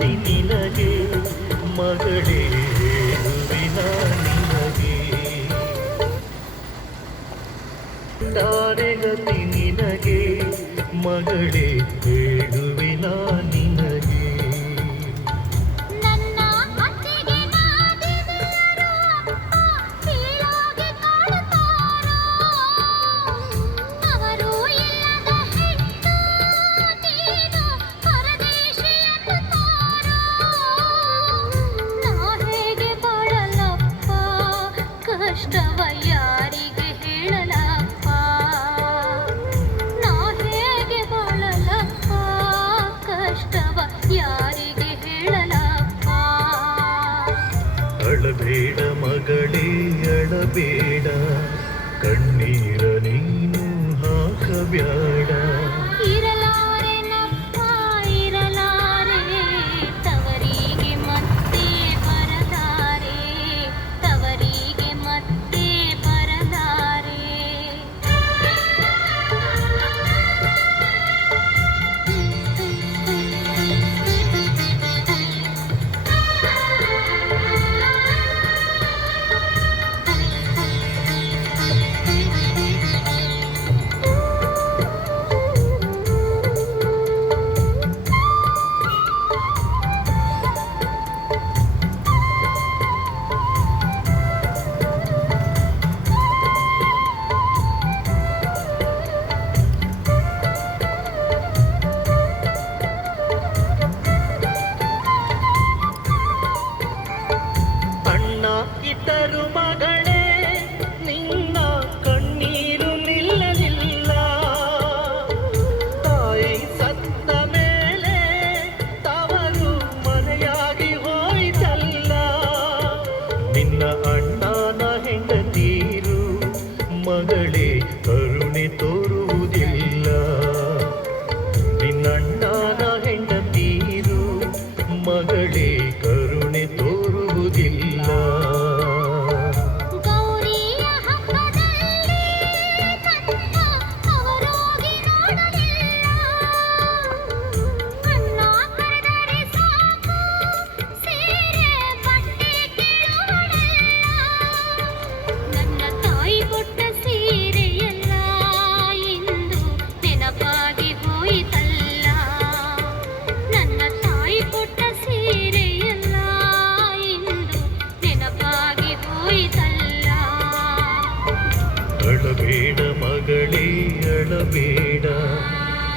ತಾರೆಗತಿ ನಿನಗೆ ಮಗಳೇ ಹೇಳುವಿನ ನಿನಗೆ ತಾರೆಗತಿ ನಿನಗೆ ಮಗಳೇ ಹೇಳುವಿನ ನಿನಗೆ ಅಳಬೇಡ ಮಗಳೇ ಅಳಬೇಡ ಕಣ್ಣೀರ ನೀನು ಹಾಕಬ್ಯಾಡ ಇರಲಾರೆನಪ್ಪ ಇರಲಾರೆ ತವರಿಗೆ ಮತ್ತೆ ಬರಲಾರೆ ತವರಿಗೆ ಮತ್ತೆ ಬರಲಾರೆ ಇದ್ದರು ಮಗಳೇ ನಿನ್ನ ಕಣ್ಣೀರು ನಿಲ್ಲಲಿಲ್ಲ ತಾಯಿ ಸತ್ತ ಮೇಲೆ ತವರು ಮನೆಯಾಗಿ ಹೋಯ್ತಲ್ಲ ನಿನ್ನ ಅಣ್ಣನ ಹೆಂಡತೀರು ಮಗಳೇ ಕರುಣೆ ತೋರುವುದಿಲ್ಲ ನಿನ್ನಣ್ಣನ ಹೆಂಡತೀರು ಮಗಳೇ ಕರುಣೆ ತೋರುವುದಿಲ್ಲ ಅಳಬೇಡ ಮಗಳೇ ಅಳಬೇಡ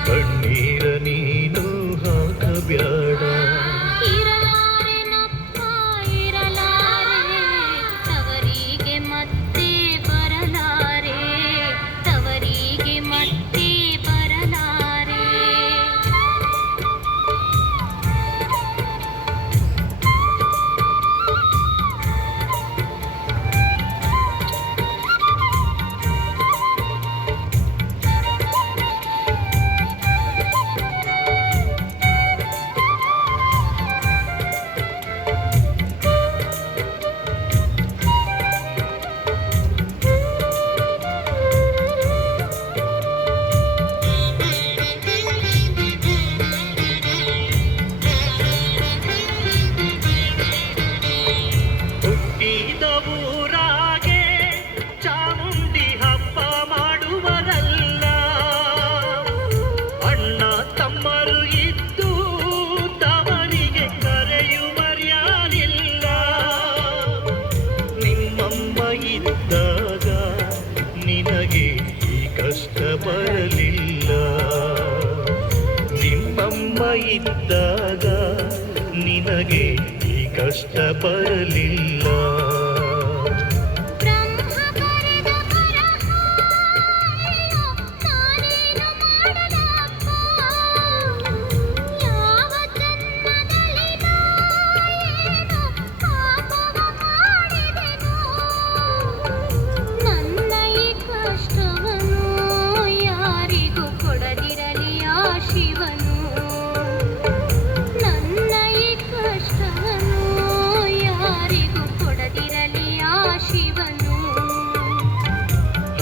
ಕಣ್ಣೀರ ನೀನು ಹಾಕಬ್ಯಾಡ ಇರಲಾರೆನಪ್ಪ ಇರಲಾರೆ ತವರಿಗೆ ಮತ್ತೆ ಬರಲಾರೆ ತವರಿಗೆ ಮತ್ತೆ ಬರಲಾರೆ ಹುಟ್ಟಿದ ಊರಾಗೆ ಚಾಮುಂಡಿ ಹಬ್ಬ ಮಾಡುವರಲ್ಲ ಅಣ್ಣ ತಮ್ಮರು ಇದ್ದು ತವರಿಗೆ ಕರೆಯುವರ್ಯಾರಿಲ್ಲ ನಿಮ್ಮಮ್ಮ ಇದ್ದಾಗ ನಿನಗೆ ಈ ಕಷ್ಟ ಬರಲಿಲ್ಲ ನಿಮ್ಮಮ್ಮ ಇದ್ದಾಗ ನಿನಗೆ ಈ ಕಷ್ಟ ಬರಲಿಲ್ಲ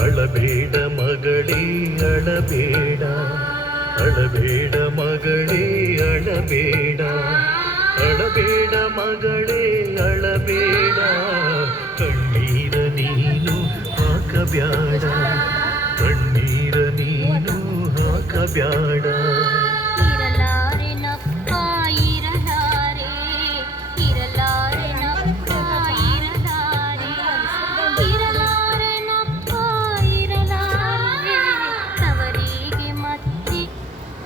ಅಳಬೇಡ ಮಗಳೇ ಅಳಬೇಡ ಅಳಬೇಡ ಮಗಳೇ ಅಳಬೇಡ ಅಳಬೇಡ ಮಗಳೇ ಅಳಬೇಡ, ಕಣ್ಣೀರ ನೀನು ಹಾಕಬ್ಯಾಡ, ಕಣ್ಣೀರ ನೀನು ಹಾಕಬ್ಯಾಡ.